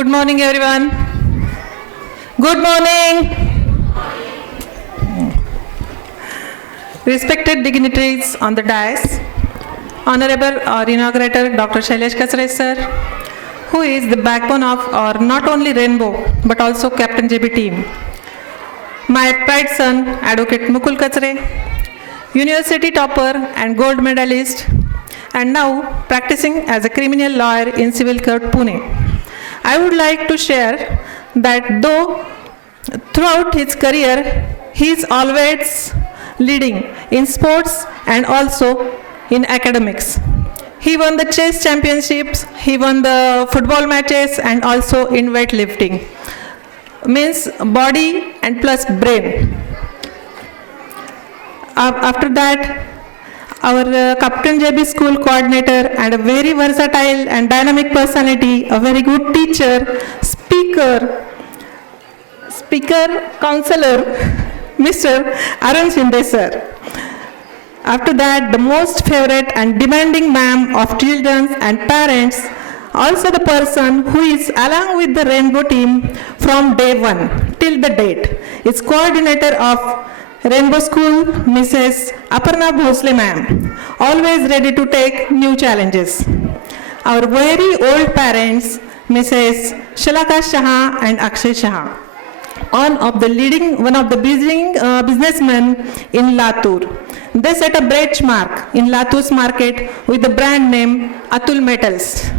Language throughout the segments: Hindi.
Good morning, everyone. Good morning. Respected dignitaries on the dais, Honorable our inaugurator Dr. Shailesh Kachre sir, who is the backbone of our not only Rainbow but also Captain JB team. My pride son, Advocate Mukul Kachre, university topper and gold medalist, and now practicing as a criminal lawyer in Civil Court, Pune. I would like to share that though throughout his career, he is always leading in sports and also in academics. He won the chess championships, he won the football matches and also in weightlifting. Means body and plus brain. After that, our Captain JB school coordinator and a very versatile and dynamic personality, a very good teacher, speaker, counselor, Mr. Arun Shinde sir. After that, the most favorite and demanding ma'am of children and parents, also the person who is along with the Rainbow team from day one till the date, is coordinator of Rainbow School, Mrs. Aparna Bhosle ma'am, always ready to take new challenges. Our very old parents, Mrs. Shalaka Shah and Akshay Shah, one of the leading businessmen in Latur. They set a benchmark in Latur's market with the brand name Atul Metals.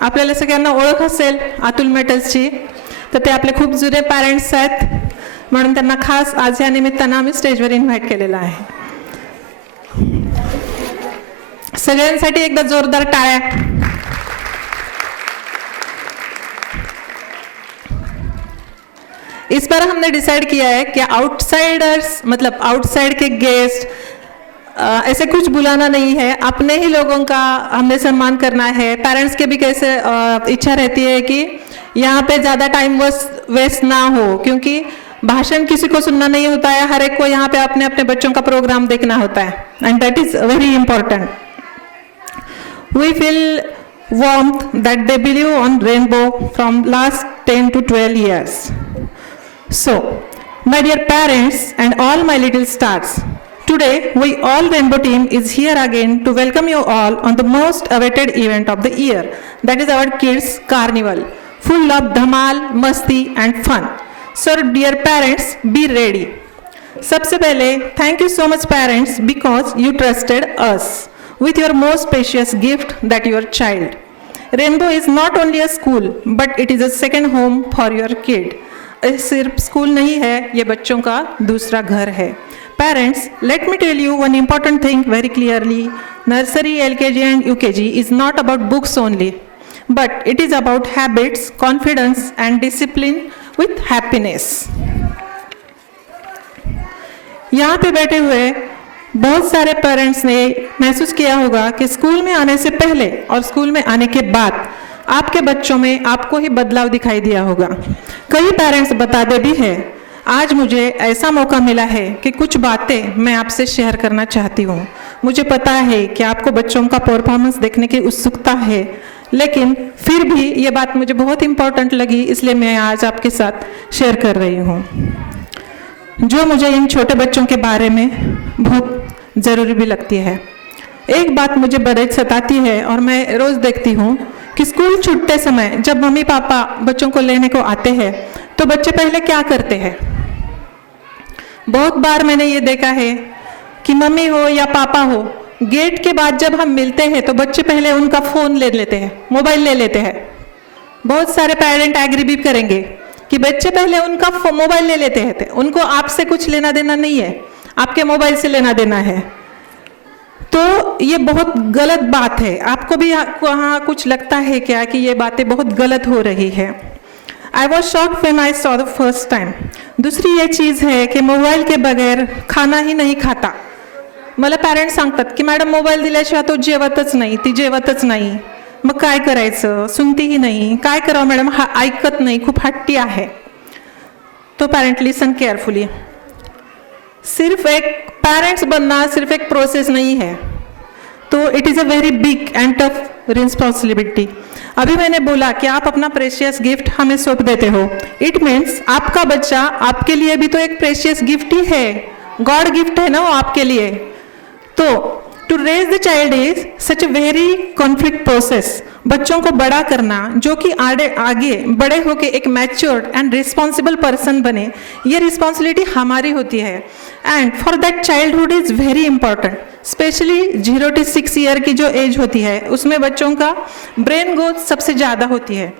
आपल्याला सगळ्यांना ओळख असेल अतुल मेटल्सची, तर ते आपले खूप जुने पॅरेंट्स आहेत, म्हणून त्यांना खास आज या निमित्तानं आम्ही स्टेजवर इन्व्हाइट केलेलं आहे. सगळ्यांसाठी एकदा जोरदार टाळ्या. इस बार हमने डिसाइड किया है कि आउटसाइडर्स मतलब आउटसाइड के गेस्ट ऐसे कुछ बुलाना नहीं है, अपने ही लोगों का हमने सम्मान करना है. पेरेंट्स के भी कैसे इच्छा रहती है कि यहाँ पे ज़्यादा टाइम वेस्ट ना हो, क्योंकि भाषण किसी को सुनना नहीं होता है, हर एक को यहाँ पे अपने अपने बच्चों का प्रोग्राम देखना होता है, and that is very important. We feel warmth that they believe on Rainbow from last 10 to 12 years. So, my dear parents and all my little stars, today we all Rainbow team is here again to welcome you all on the most awaited event of the year, that is our Kids Carnival, full of dhamal, masti and fun. So dear parents, be ready. सबसे पहले thank you so much parents because you trusted us with your most precious gift, that your child. Rainbow is not only a school but it is a second home for your kid. सिर्फ स्कूल नहीं है, ये बच्चों का दूसरा घर है. Parents, let me tell you one important thing very clearly. Nursery, LKG and UKG is not about books only, but it is about habits, confidence and discipline with happiness. यहाँ पे बैठे हुए बहुत सारे पेरेंट्स ने महसूस किया होगा कि स्कूल में आने से पहले और स्कूल में आने के बाद आपके बच्चों में आपको ही बदलाव दिखाई दिया होगा. कई पेरेंट्स बताते भी हैं, आज मुझे ऐसा मौका मिला है कि कुछ बातें मैं आपसे शेयर करना चाहती हूँ. मुझे पता है कि आपको बच्चों का परफॉर्मेंस देखने की उत्सुकता है, लेकिन फिर भी ये बात मुझे बहुत इम्पोर्टेंट लगी, इसलिए मैं आज आपके साथ शेयर कर रही हूँ, जो मुझे इन छोटे बच्चों के बारे में बहुत ज़रूरी भी लगती है. एक बात मुझे बड़े सताती है और मैं रोज़ देखती हूँ कि स्कूल छूटते समय जब मम्मी पापा बच्चों को लेने को आते हैं तो बच्चे पहले क्या करते हैं. बहुत बार मैंने ये देखा है कि मम्मी हो या पापा हो, गेट के बाद जब हम मिलते हैं तो बच्चे पहले उनका फ़ोन ले लेते हैं, मोबाइल ले लेते हैं. बहुत सारे पेरेंट एग्री भी करेंगे कि बच्चे पहले उनका मोबाइल ले लेते हैं. उनको आपसे कुछ लेना देना नहीं है, आपके मोबाइल से लेना देना है. तो ये बहुत गलत बात है. आपको भी वहाँ कुछ लगता है क्या कि ये बातें बहुत गलत हो रही है. I was shocked when I saw the first time. दूसरी ये चीज़ है कि मोबाईल के बगैर खाना ही नाही खाता. मला पॅरेंट्स सांगतात की मॅडम मोबाईल दिल्याशिवाय तो जेवतच नाही, ती जेवतच नाही. मग काय करायचं, सुनतीही नाही, काय करावं मॅडम, हा ऐकत नाही, खूप हट्टी आहे. तो पॅरेंट लिसन केअरफुली. सिर्फ एक पेरेंट्स बनना सिर्फ एक प्रोसेस नहीं है, तो it is a very big and tough responsibility. अभी मैंने बोला कि आप अपना प्रेशियस गिफ्ट हमें सौंप देते हो, इट मीन्स आपका बच्चा आपके लिए भी तो एक प्रेशियस गिफ्ट ही है, गॉड गिफ्ट है ना वो आपके लिए। तो to raise the child is such a very conflict process. बच्चों को बड़ा करना जो कि आगे बड़े होके एक मैच्योर्ड एंड रिस्पॉन्सिबल पर्सन बने, ये रिस्पॉन्सिबिलिटी हमारी होती है। And for that childhood is very important, specially 0 to 6 year की जो एज होती है उसमें बच्चों का ब्रेन ग्रोथ सबसे ज़्यादा होती है।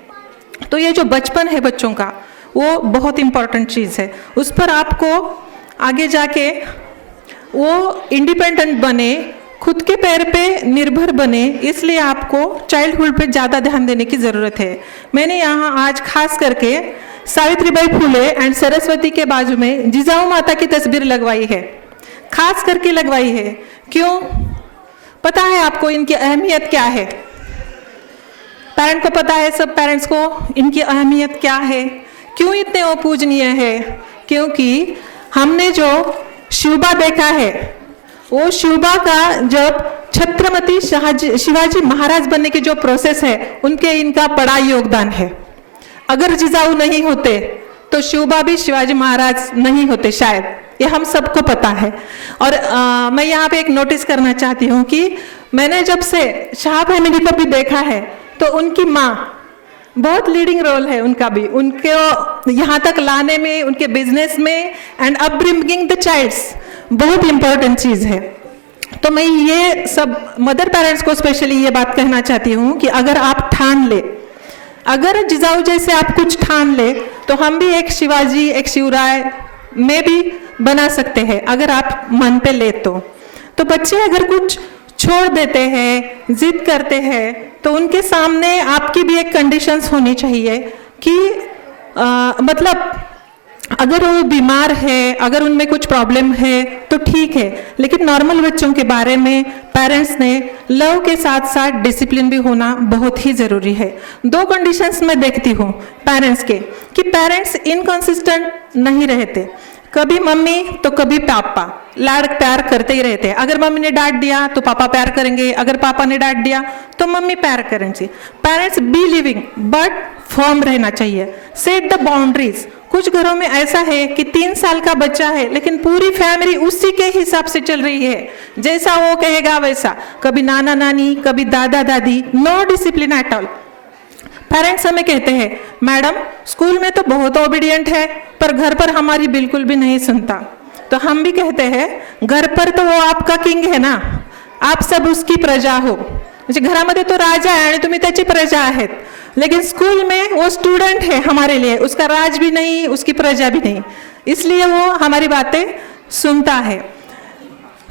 तो ये जो बचपन है बच्चों का वो बहुत इंपॉर्टेंट चीज़ है, उस पर आपको आगे जाके वो इंडिपेंडेंट बने, खुद के पैर पे निर्भर बने, इसलिए आपको चाइल्डहुड पे ज़्यादा ध्यान देने की ज़रूरत है। मैंने यहाँ आज खास करके सावित्रीबाई फुले एंड सरस्वती के बाजू में जिजाऊ माता की तस्वीर लगवाई है, खास करके लगवाई है। क्यों? पता है आपको इनकी अहमियत क्या है? पेरेंट को पता है, सब पेरेंट्स को इनकी अहमियत क्या है, क्यों इतने वो पूजनीय है? क्योंकि हमने जो शिवबा देखा है, वो शिवबा का जब छत्रपति शिवाजी महाराज बनने की जो प्रोसेस है उनके इनका बड़ा योगदान है। अगर जिजाऊ नहीं होते तो शिवबा भी शिवाजी महाराज नहीं होते शायद, ये हम सबको पता है। और मैं यहाँ पे एक नोटिस करना चाहती हूँ कि मैंने जब से शाह फैमिली को भी देखा है तो उनकी माँ बहुत लीडिंग रोल है उनका भी, उनको यहाँ तक लाने में, उनके बिजनेस में एंड अपब्रिंगिंग द चाइल्ड्स बहुत इंपॉर्टेंट चीज़ है। तो मैं ये सब मदर पेरेंट्स को स्पेशली ये बात कहना चाहती हूँ कि अगर आप ठान ले, अगर जिजाऊ जैसे आप कुछ ठान ले तो हम भी एक शिवाजी, एक शिवराय में भी बना सकते हैं अगर आप मन पे ले तो बच्चे अगर कुछ छोड़ देते हैं, जिद करते हैं, तो उनके सामने आपकी भी एक कंडीशंस होनी चाहिए कि मतलब अगर वो बीमार है, अगर उनमें कुछ प्रॉब्लम है तो ठीक है, लेकिन नॉर्मल बच्चों के बारे में पेरेंट्स ने लव के साथ साथ डिसिप्लिन भी होना बहुत ही ज़रूरी है। 2 कंडीशंस मैं देखती हूँ पेरेंट्स के कि पेरेंट्स इनकंसिस्टेंट नहीं रहते, कभी मम्मी तो कभी पापा लाड़ प्यार करते ही रहते हैं। अगर मम्मी ने डांट दिया तो पापा प्यार करेंगे, अगर पापा ने डांट दिया तो मम्मी प्यार करेंगे। Parents B living but firm रहना चाहिए, सेट द बाउंड्रीज। कुछ घरों में ऐसा है कि 3 साल का बच्चा है लेकिन पूरी फैमिली उसी के हिसाब से चल रही है, जैसा वो कहेगा वैसा, कभी नाना नानी, कभी दादा दादी, no discipline at all. Parents हमें कहते हैं मैडम स्कूल में तो बहुत ओबीडियंट है पर घर पर हमारी बिल्कुल भी नहीं सुनता। तो हम भी कहते हैं घर पर तो वो आपका किंग है ना, आप सब उसकी प्रजा हो, म्हणजे घरामध्ये तो राजा है आणि तुम्ही त्याची प्रजा आहेत, लेकिन स्कूल में वो स्टूडेंट है हमारे लिए, उसका राज भी नहीं, उसकी प्रजा भी नहीं, इसलिए वो हमारी बातें सुनता है।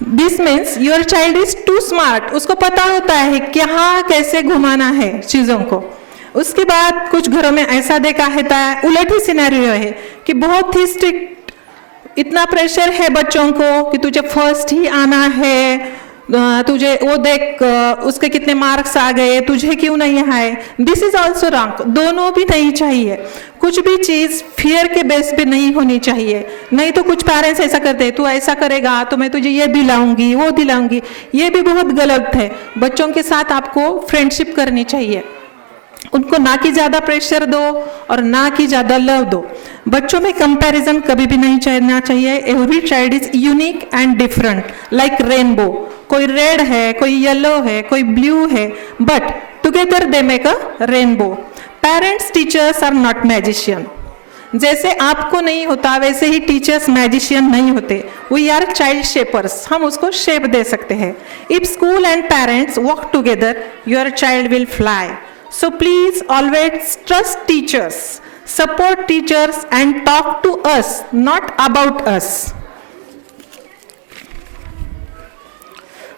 This means your child is too smart, उसको पता होता है कि हाँ कैसे घुमाना है चीज़ों को। उसके बाद कुछ घरों में ऐसा देखा है, उलट ही सिनेरियो है कि बहुत ही स्ट्रिक्ट, इतना प्रेशर है बच्चों को कि तुझे फर्स्ट ही आना है, तुझे वो देख उसके कितने मार्क्स आ गए, तुझे क्यों नहीं आए। दिस इज ऑल्सो रॉन्ग, दोनों भी नहीं चाहिए। कुछ भी चीज़ फियर के बेस पे नहीं होनी चाहिए। नहीं तो कुछ पेरेंट्स ऐसा करते हैं, तू ऐसा करेगा तो मैं तुझे ये दिलाऊंगी, वो दिलाऊंगी, ये भी बहुत गलत है। बच्चों के साथ आपको फ्रेंडशिप करनी चाहिए, उनको ना कि ज़्यादा प्रेशर दो और ना कि ज़्यादा लव दो। बच्चों में कंपैरिजन कभी भी नहीं करना चाहिए। Every child is unique and different like rainbow, कोई रेड है, कोई येलो है, कोई ब्लू है, but together they make a rainbow. Parents teachers are not magician, जैसे आपको नहीं होता वैसे ही टीचर्स मैजिशियन नहीं होते। वी आर चाइल्ड शेपर्स, हम उसको शेप दे सकते हैं। If school and parents work together your child will fly. So please always trust teachers, support teachers and talk to us, not about us.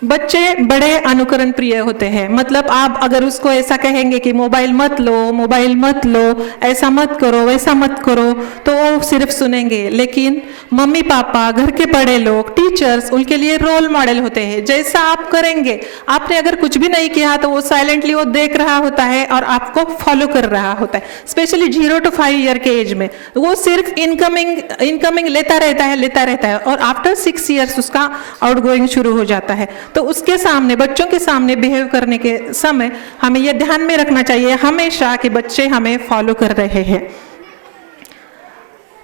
बच्चे बड़े अनुकरण प्रिय होते हैं, मतलब आप अगर उसको ऐसा कहेंगे कि मोबाइल मत लो, मोबाइल मत लो, ऐसा मत करो, वैसा मत करो, तो वो सिर्फ सुनेंगे। लेकिन मम्मी पापा, घर के बड़े लोग, टीचर्स उनके लिए रोल मॉडल होते हैं। जैसा आप करेंगे, आपने अगर कुछ भी नहीं किया तो वो साइलेंटली वो देख रहा होता है और आपको फॉलो कर रहा होता है। स्पेशली 0 to 5 ईयर के एज में वो सिर्फ इनकमिंग लेता रहता है और आफ्टर 6 ईयर्स उसका आउटगोइंग शुरू हो जाता है। तो उसके सामने, बच्चों के सामने बिहेव करने के समय हमें यह ध्यान में रखना चाहिए हमेशा कि बच्चे हमें फॉलो कर रहे हैं।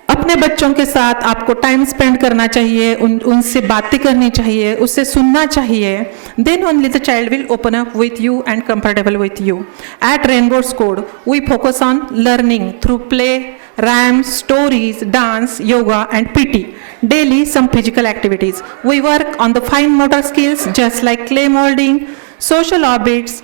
अपने बच्चों के साथ आपको टाइम स्पेंड करना चाहिए, उनसे बातें करनी चाहिए, उससे सुनना चाहिए। Then only the child will open up with you and comfortable with you. At rainbow school we focus on learning through play, rhymes, stories, dance, yoga and PT. Daily some physical activities. We work on the fine motor skills just like clay molding, social orbits,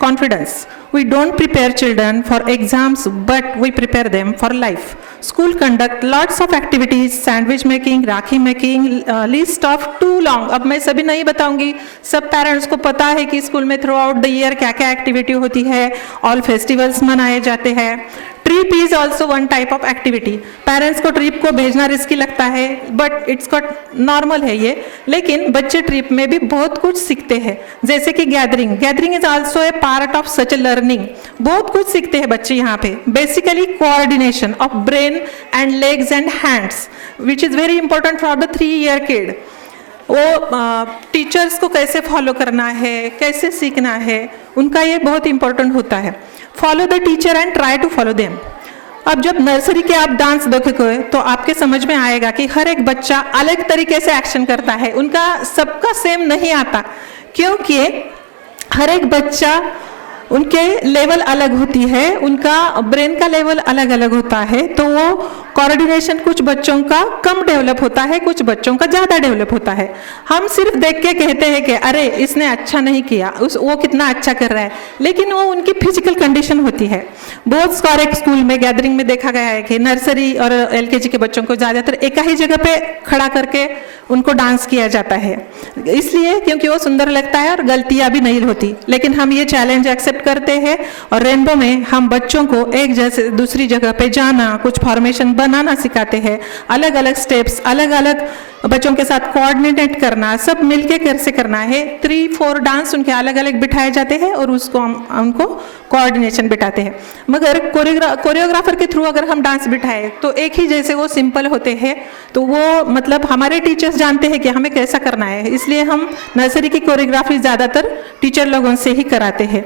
confidence. We don't prepare children for exams but we prepare them for life. School conduct lots of activities, sandwich making, rakhi making, list of too long. अब मैं सभी नहीं बताऊंगी, सब पेरेंट्स को पता है कि स्कूल में थ्रू आउट द ईयर क्या क्या एक्टिविटी होती है, ऑल फेस्टिवल्स मनाए जाते हैं। Trip is also one type of activity. Parents को ट्रिप को भेजना रिस्की लगता है बट इट्स कॉट नॉर्मल है ये, लेकिन बच्चे ट्रिप में भी बहुत कुछ सीखते हैं, जैसे कि gathering is also a part of such A learning. बहुत कुछ सीखते हैं बच्चे यहाँ पे। Basically coordination of brain and legs and hands which is very important for the 3 year kid. वो टीचर्स को कैसे फॉलो करना है, कैसे सीखना है, उनका ये बहुत इंपॉर्टेंट होता है। Follow the teacher and try to follow them. अब जब नर्सरी के आप डांस देखोगे तो आपके समझ में आएगा कि हर एक बच्चा अलग तरीके से एक्शन करता है, उनका सबका सेम नहीं आता, क्योंकि हर एक बच्चा उनके लेवल अलग होती है, उनका ब्रेन का लेवल अलग अलग होता है, तो वो कोऑर्डिनेशन कुछ बच्चों का कम डेवलप होता है, कुछ बच्चों का ज़्यादा डेवलप होता है। हम सिर्फ देख के कहते हैं कि अरे इसने अच्छा नहीं किया, वो कितना अच्छा कर रहा है, लेकिन वो उनकी फिजिकल कंडीशन होती है। बहुत सारे स्कूल में गैदरिंग में देखा गया है कि नर्सरी और LKG के बच्चों को ज़्यादातर एक ही जगह पे खड़ा करके उनको डांस किया जाता है, इसलिए क्योंकि वो सुंदर लगता है और गलतियाँ भी नहीं होती। लेकिन हम ये चैलेंज एक्सेप्ट करते हैं और रेनबो में हम बच्चों को एक जैसे दूसरी जगह पे जाना, कुछ फॉर्मेशन बनाना सिखाते हैं, अलग अलग स्टेप्स, अलग अलग बच्चों के साथ कोऑर्डिनेट करना, सब मिलके कैसे करना है। 3-4 डांस उनके अलग अलग बिठाए जाते हैं और उसको उनको कोऑर्डिनेशन बिठाते हैं। मगर कोरियोग्राफर के थ्रू अगर हम डांस बिठाए तो एक ही जैसे वो सिंपल होते हैं, तो वो मतलब हमारे टीचर्स जानते हैं कि हमें कैसा करना है, इसलिए हम नर्सरी की कोरियोग्राफी ज़्यादातर टीचर लोगों से ही कराते हैं।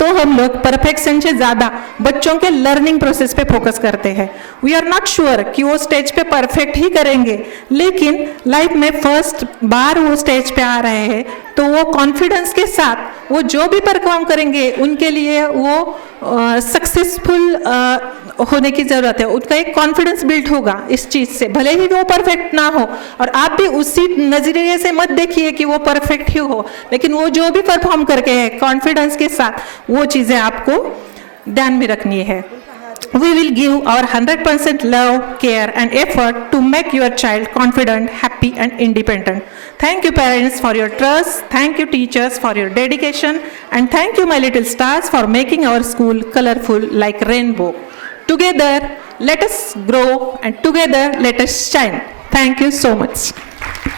तो हम लोग परफेक्शन से ज़्यादा बच्चों के लर्निंग प्रोसेस पे फोकस करते हैं। वी आर नॉट श्योर कि वो स्टेज पे परफेक्ट ही करेंगे, लेकिन लाइफ में फर्स्ट बार वो स्टेज पे आ रहे हैं तो वो कॉन्फिडेंस के साथ वो जो भी परफॉर्म करेंगे उनके लिए वो सक्सेसफुल होने की ज़रूरत है। उनका एक कॉन्फिडेंस बिल्ड होगा इस चीज़ से, भले ही वो परफेक्ट ना हो, और आप भी उसी नज़रिए से मत देखिए कि वो परफेक्ट ही हो, लेकिन वो जो भी परफॉर्म करके है कॉन्फिडेंस के साथ, वो चीज़ें आपको ध्यान में रखनी है। We will give our 100% love, care and effort to make your child confident, happy and independent. Thank you parents for your trust, thank you teachers for your dedication, and thank you my little stars for making our school colorful like rainbow. Together let us grow and together let us shine. Thank you so much.